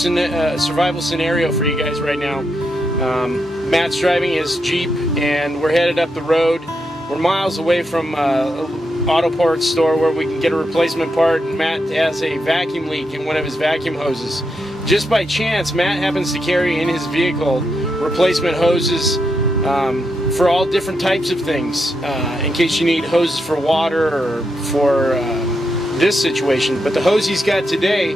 survival scenario for you guys right now. Matt's driving his Jeep, and we're headed up the road. We're miles away from an auto parts store where we can get a replacement part, and Matt has a vacuum leak in one of his vacuum hoses. Just by chance, Matt happens to carry in his vehicle replacement hoses for all different types of things, in case you need hoses for water or for this situation. But the hose he's got today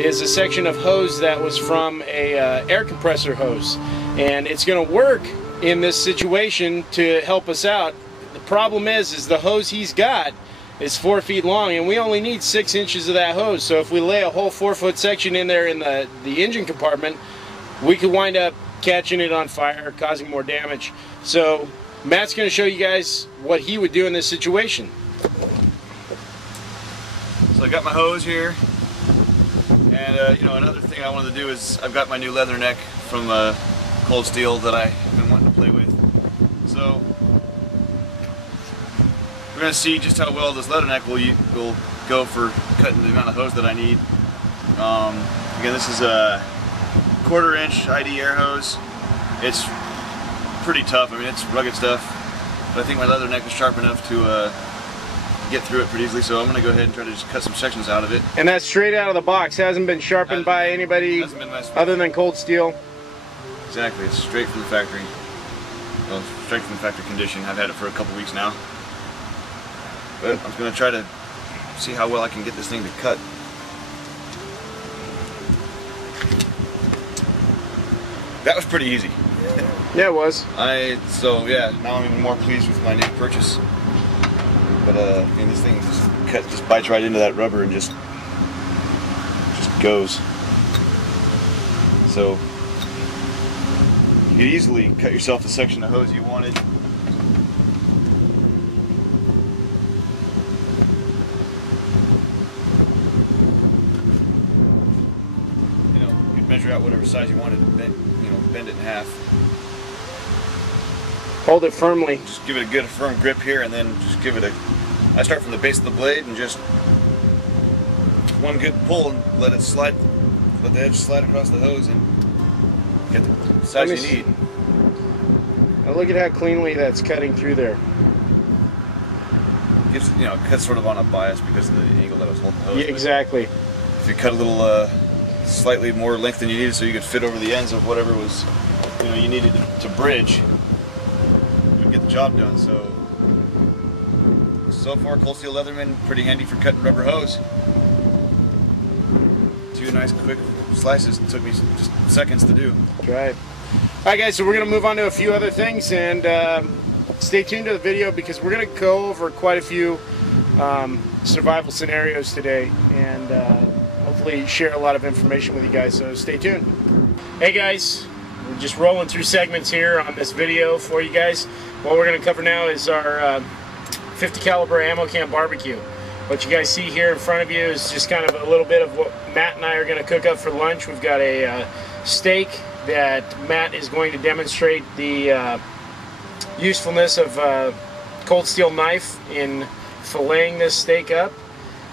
is a section of hose that was from a air compressor hose, and it's going to work in this situation to help us out. The problem is the hose he's got is 4 feet long, and we only need 6 inches of that hose. So if we lay a whole 4-foot section in there in the engine compartment, we could wind up catching it on fire, causing more damage. So Matt's going to show you guys what he would do in this situation. So I got my hose here, and you know, another thing I wanted to do is I've got my new Leatherneck from Cold Steel that I've been wanting to play with. So we're going to see just how well this Leatherneck will go for cutting the amount of hose that I need. Again, this is a 1/4 inch ID air hose. It's pretty tough. I mean, it's rugged stuff, but I think my Leatherneck is sharp enough to get through it pretty easily, so I'm going to go ahead and try to just cut some sections out of it. And that's straight out of the box, hasn't been sharpened by anybody other than Cold Steel? Exactly, it's straight from the factory. Well, straight from the factory condition. I've had it for a couple weeks now. But I'm going to try to see how well I can get this thing to cut. That was pretty easy. Yeah, it was. So yeah, now I'm even more pleased with my new purchase. But and this thing just bites right into that rubber and just goes. So you could easily cut yourself the section of hose you wanted. You know, you'd measure out whatever size you wanted and bend it in half. Hold it firmly. Just give it a good firm grip here, and then just give it a... I start from the base of the blade and just one good pull and let it slide, let the edge slide across the hose and get the size you need. Now look at how cleanly that's cutting through there. Gives, you know, cuts sort of on a bias because of the angle that I was holding the hose. Yeah, exactly. If you cut a little slightly more length than you needed, so you could fit over the ends of whatever was, you needed to bridge, get the job done. So far, Cold Steel Leatherman, pretty handy for cutting rubber hose. 2 nice quick slices. It took me just seconds to do. That's right. Alright guys, so we're going to move on to a few other things, and stay tuned to the video because we're going to go over quite a few survival scenarios today, and hopefully share a lot of information with you guys, so stay tuned. Hey guys, we're just rolling through segments here on this video for you guys. What we're going to cover now is our 50 caliber ammo can barbecue. What you guys see here in front of you is just kind of a little bit of what Matt and I are going to cook up for lunch. We've got a steak that Matt is going to demonstrate the usefulness of a Cold Steel knife in filleting this steak up.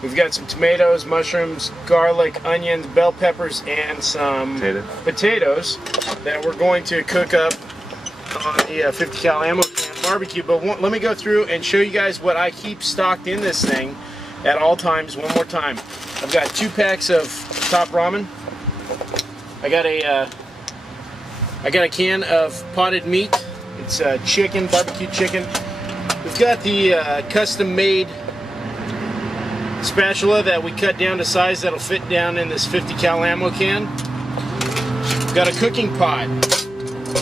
We've got some tomatoes, mushrooms, garlic, onions, bell peppers, and some potatoes that we're going to cook up on the 50 cal ammo can barbecue. But let me go through and show you guys what I keep stocked in this thing at all times one more time. I've got 2 packs of top ramen. I got a can of potted meat. It's chicken, barbecue chicken. We've got the custom made spatula that we cut down to size that'll fit down in this 50 cal ammo can. We've got a cooking pot.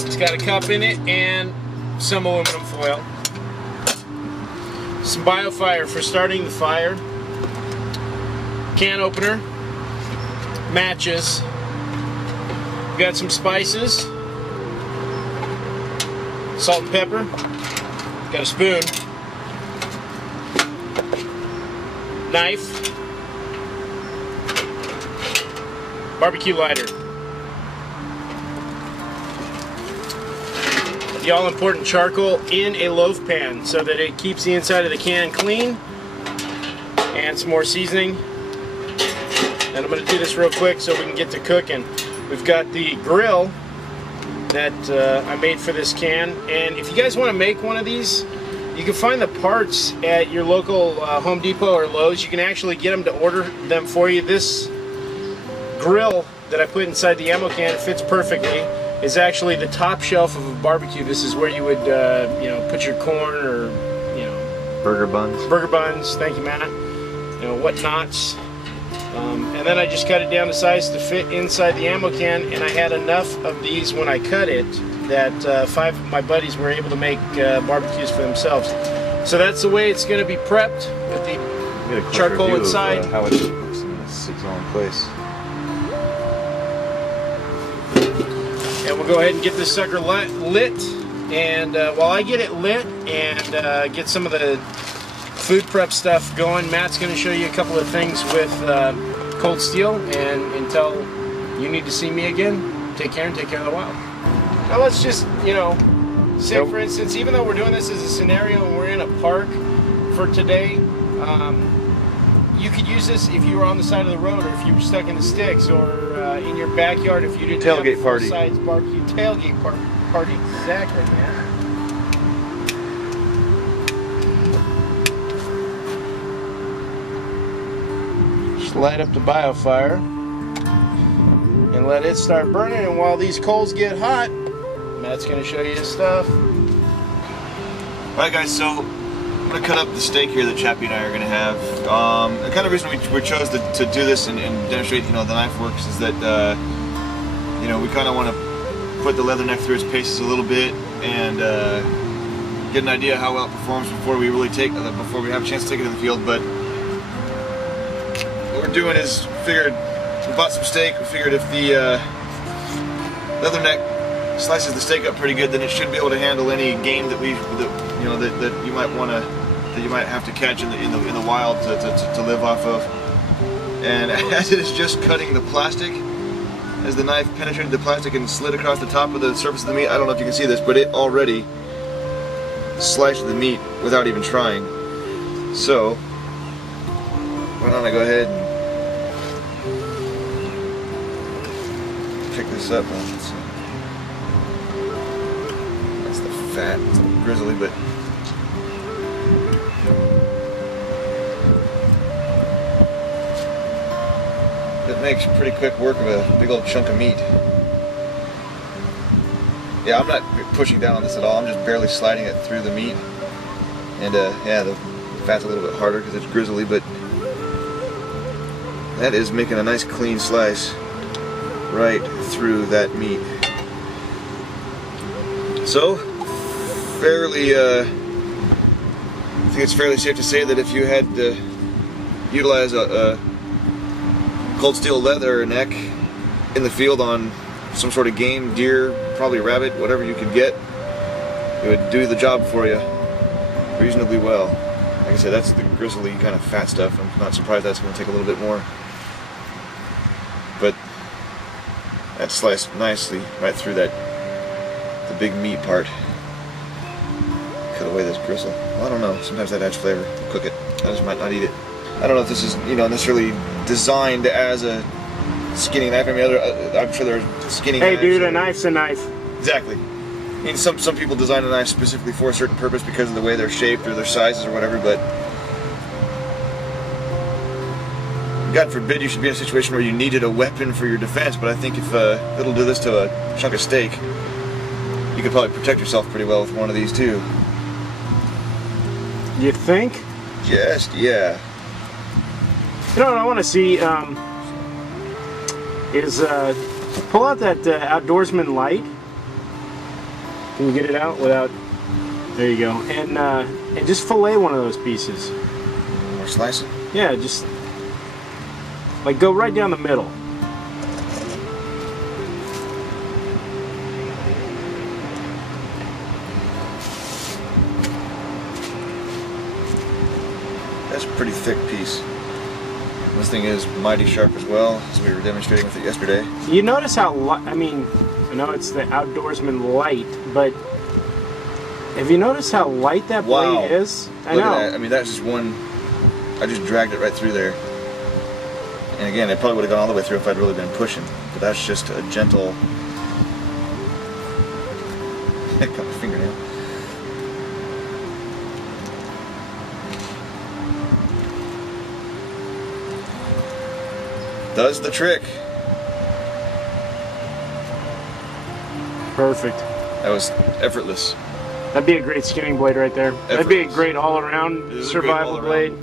It's got a cup in it and some aluminum foil. Some biofire for starting the fire. Can opener. Matches. We've got some spices. Salt and pepper. Got a spoon. Knife. Barbecue lighter. The all-important charcoal in a loaf pan so that it keeps the inside of the can clean. And some more seasoning. And I'm going to do this real quick so we can get to cooking. We've got the grill that I made for this can, and if you guys want to make one of these, you can find the parts at your local Home Depot or Lowe's. You can actually get them to order them for you. This grill that I put inside the ammo can, it fits perfectly, is actually the top shelf of a barbecue. This is where you would you know, put your corn or, you know, burger buns. Burger buns, thank you, Matt. You know, whatnots. And then I just cut it down to size to fit inside the ammo can, and I had enough of these when I cut it that 5 of my buddies were able to make barbecues for themselves. So that's the way it's going to be prepped with the charcoal inside. How it looks and sits all in place. And we'll go ahead and get this sucker lit. And while I get it lit and get some of the food prep stuff going, Matt's going to show you a couple of things with Cold Steel. And until you need to see me again, take care and take care of the wild. Now let's just, you know, say for instance, even though we're doing this as a scenario and we're in a park for today, you could use this if you were on the side of the road, or if you were stuck in the sticks, or in your backyard if you didn't have a full-size barbecue. Tailgate party, exactly, man. Just light up the biofire and let it start burning, and while these coals get hot, Matt's going to show you his stuff. Alright guys, so I'm going to cut up the steak here that Chappy and I are going to have. The kind of reason we chose to do this and demonstrate, you know, the knife works is that, you know, we kind of want to put the Leatherneck through its paces a little bit and get an idea how well it performs before we really before we have a chance to take it in the field. But what we're doing is we bought some steak. We figured if the Leatherneck slices the steak up pretty good, then it should be able to handle any game that you might have to catch in the wild to live off of. And as it is just cutting the plastic, as the knife penetrated the plastic and slid across the top of the surface of the meat, I don't know if you can see this, but it already sliced the meat without even trying. So why don't I go ahead and pick this up? That's the fat. It's a little grizzly, but it makes pretty quick work of a big old chunk of meat. Yeah, I'm not pushing down on this at all. I'm just barely sliding it through the meat. And yeah, the fat's a little bit harder because it's grizzly, but that is making a nice clean slice right through that meat. So, I think it's fairly safe to say that if you had to utilize a Cold Steel Leatherneck in the field on some sort of game, deer, probably rabbit, whatever you could get, it would do the job for you reasonably well. Like I said, that's the grizzly kind of fat stuff. I'm not surprised that's going to take a little bit more. But that sliced nicely right through the big meat part. Cut away this gristle. Well, I don't know. Sometimes that adds flavor. Cook it. I just might not eat it. I don't know if this is, you know, necessarily designed as a skinning knife. I mean, I'm sure there's skinning knives. Hey, dude, a knife's a knife. Exactly. I mean, some people design a knife specifically for a certain purpose because of the way they're shaped or their sizes or whatever, but God forbid you should be in a situation where you needed a weapon for your defense. But I think if it'll do this to a chunk of steak, you could probably protect yourself pretty well with one of these too. You think? Just, yeah. You know what I want to see is pull out that outdoorsman light. Can you get it out without? There you go. And just fillet one of those pieces. Or slice it. Yeah, just like go right down the middle. That's a pretty thick piece. This thing is mighty sharp as well, as we were demonstrating with it yesterday. You notice how I mean, I know it's the outdoorsman light, but have you noticed how light that blade is? I know. Look at that. I mean, that's just one. I just dragged it right through there. And again, it probably would have gone all the way through if I'd really been pushing. But that's just a gentle. Cut my fingernail. Does the trick. Perfect. That was effortless. That'd be a great skinning blade right there. That'd be a great all-around survival blade.